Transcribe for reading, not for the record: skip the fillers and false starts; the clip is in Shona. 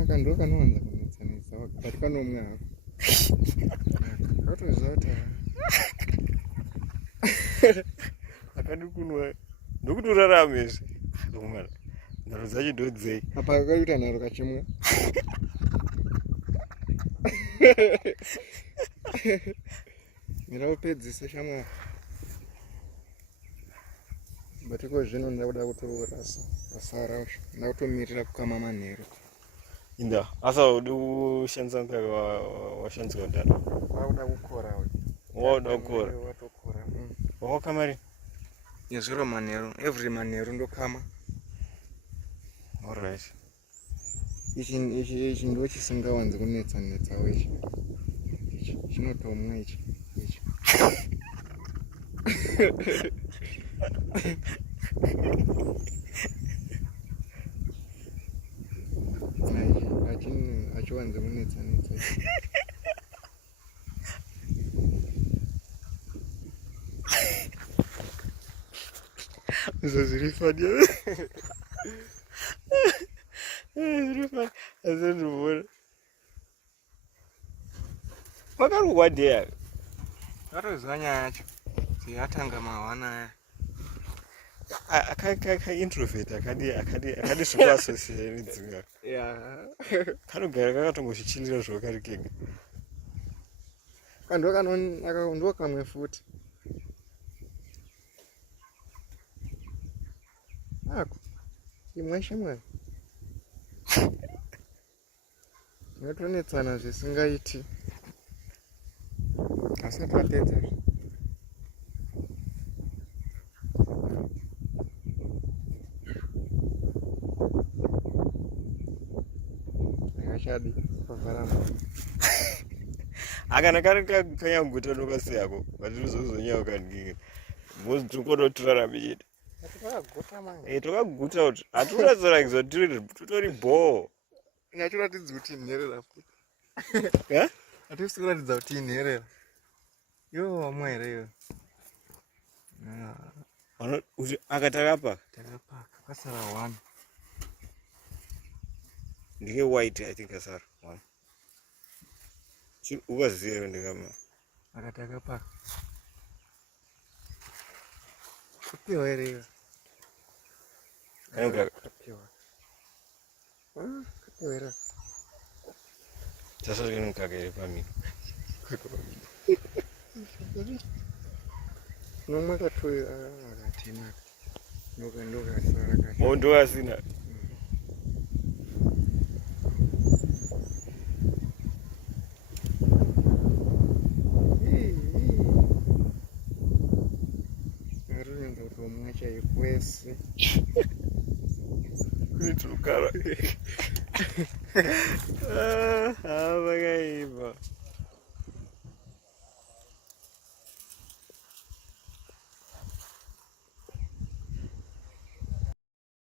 aka ndo kanowanza kunetsanetsa kari kanomwe katozata akadi kunwa ndokutorarame izvi mwana nharo dzacho ndodzei apa kakaita nharo kachimwe miraupedzise shamwari batiko zvino ndakuda kutorasa basa racho ndakutomirira kukama manheru inda asa udi kushandisa mukaka washandiswa ndano wakuda kukora wauda kukora watokora wakakamari nezviro manheru every manheru ndokama alright ichi ndo chisingawanzi kunetsanetsawo ichi chinotomwa ichi hachiwanzi kunetsanetsa izvo zviri fani zviri fani asi ndivona makari wadheya katoziva nyaya yacho yatanga mahwana aya akaintrovert akadi zvekuasosiya nedzinga kanogara kakatongozvichilira zvo kari kega ndo kamwe futi ako imwe shamwari tinotonetsana zvisingaiti asi tapedza akashadi pavharama akana kari kanyanguta nokasiyako vatizozonyaya kanginga mozi tikonotoraramichita tokaguta kuti hatiuratsorakidza tutori bhoo ingatiratidzi kuti inherera futi hatisi kuratidza kuti inherera yo wamwa here iyo kuti akatakapa kasara 1 ndike white I think asara 1 ukaziva here ndikama akatakapaka kupiwa here iyo kapiwa here tasati mukaka iri pamino nomwe katoyo akatemaka ndokasara mondo asina aruenza kutomwa chaikwese kuiturukara havakaiva